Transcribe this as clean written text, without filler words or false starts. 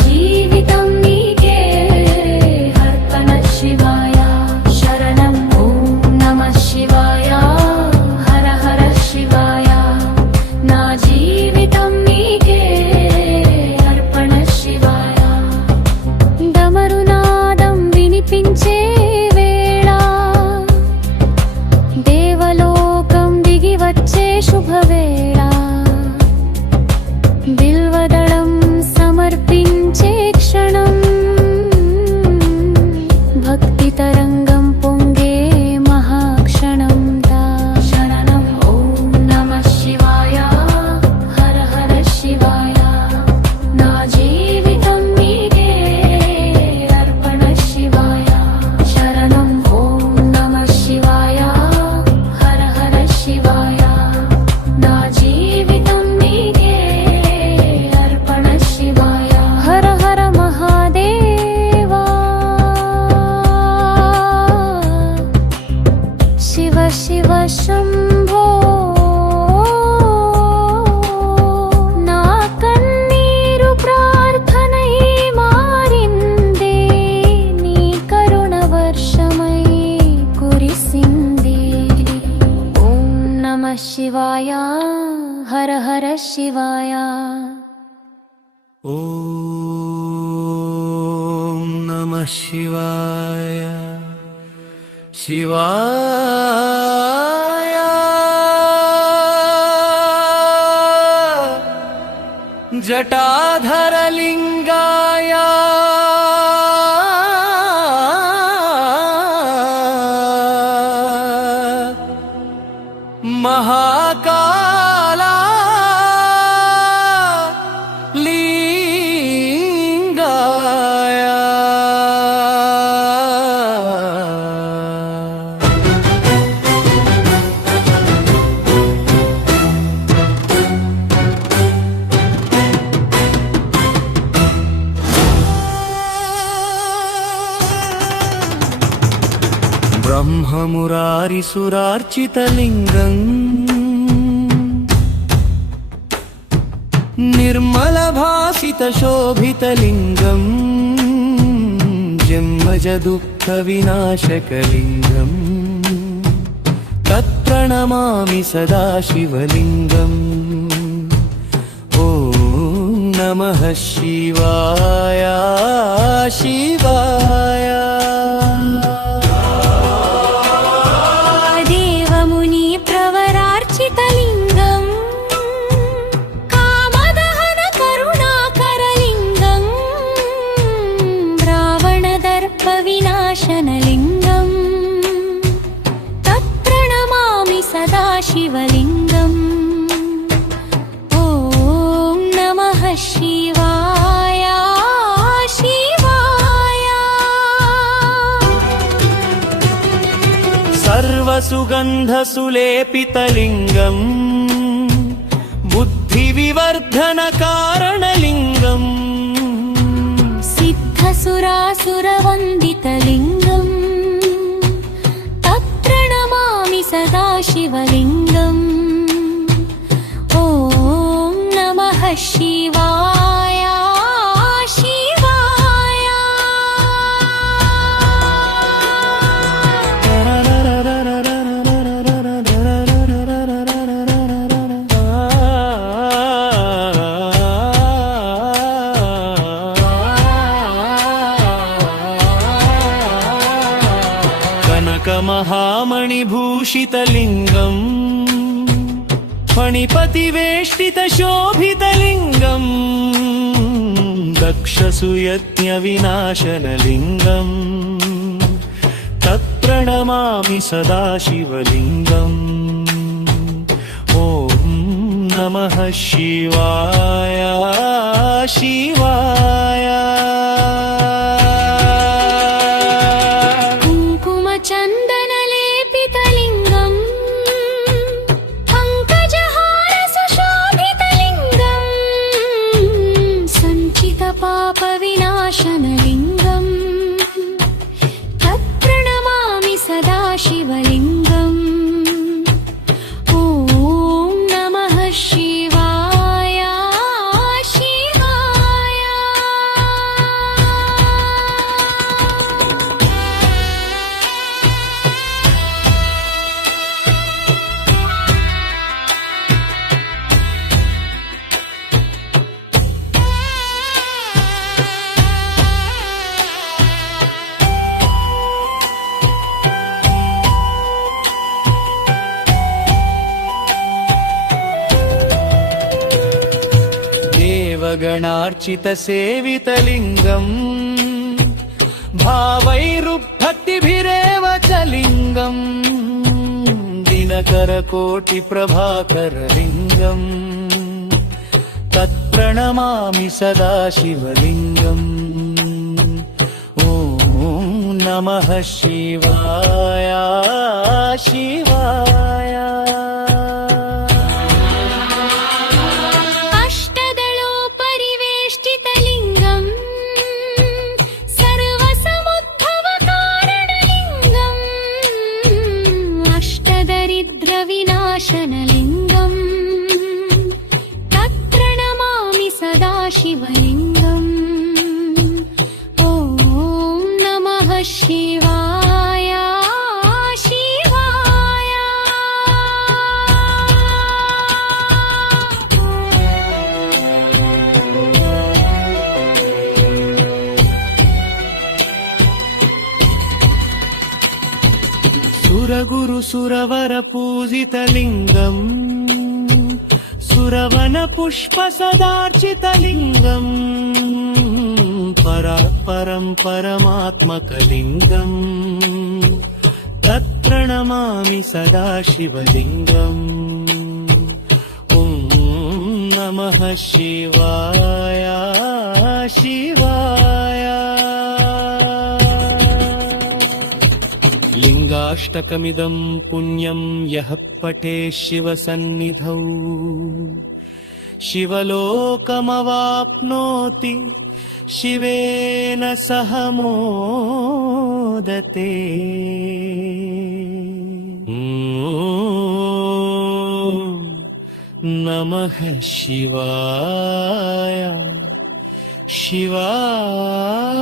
జీవితం నీకే అర్పణ శివాయ శరణం ఓం నమః శివాయ హర హర శివాయ నా జీవితం నీకే అర్పణ శివాయ డమరునాదం వినిపించే వేళ దేవలోకం దిగి వచ్చే శుభవేళ బిల్వదళం సమర్పించే క్షణం భక్తి తరంగం పొంగే మహాక్షణం దా శరణం ఓం నమః శివాయ హర హర శివాయ నా జీవితం నీకే అర్పణ శివాయ శరణం ఓం నమః శివాయ హర హర శివాయ నా జీవితం నీకే అర్పణ శివాయ హర హర మహాదేవా శివ శివ శంభో నా కన్నీరు ప్రార్థనై మారిందే నీ కరుణ వర్షమై కురిసిందే ఓం నమః శివాయ హర హర శివాయ ఓం నమః శివాయ శివాయ జటాధరలింగాయ మహాకాళ లింగాయ బ్రహ్మమురారిసురార్చితలింగం నిర్మలభాసితశోభితలింగం జన్మజదుఃఖవినాశకలింగం తత్ప్రణమామి సదా శివలింగం ఓం నమః శివాయ శివాయ దేవముని ప్రవరార్చితలింగం కామదహన కరుణాకరలింగం రావణదర్ప వినాశనలింగం తత్ప్రణమామి సదా శివలింగం ఓం నమః శివాయ శివాయ సర్వసుగంధసులేపితలింగం బుద్ధివివర్ధనకారణలింగం సిద్ధసురాసురవందితలింగం తత్ప్రణమామి సదా శివలింగం ఓం నమః శివాయ శివాయ కనకమహామణిభూషితలింగం ఫణిపతివేష్టితశోభితలింగం దక్షసుయజ్ఞవినాశనలింగం తత్ప్రణమామి సదా శివలింగం ఓం నమః శివాయ శివాయ కుంకుమ చందనలేపితలింగం పంకజహార సుశోభితలింగం సంచిత పాప వినాశనలింగం తత్ప్రణమామి సదా శివలింగం ఓం నమః శివాయ శివాయ गणार्चितसेवितलिङ्गम् भावैरुभक्तिभिरेव च लिङ्गम् दिनकरकोटिप्रभाकरलिङ्गम् तत्प्रणमामि सदा शिवलिङ्गम् ॐ नमः शिवाय शिवाय अष्टदलोपरिवेष्टितलिङ्गम् सर्वसमुद्भवकारणलिङ्गम् अष्टदरिद्रविनाशनलिङ्गम् तत्प्रणमामि सदा शिवलिङ्गम् ॐ नमः शिवाय शिवाय सुरगुरुसुरवरपूजितलिङ्गम् सुरवनपुष्पसदार्चितलिङ्गम् परात्परं परमात्मकलिङ्गम् तत्प्रणमामि सदा शिवलिङ्गम् ॐ नमः शिवाय शिवाय लिङ्गाष्टकमिदं पुण्यं यः पठे शिवसन्निधौ शिवलोकमवाप्नोति शिवेन सह मोदते ॐ नमः शिवाय शिवाय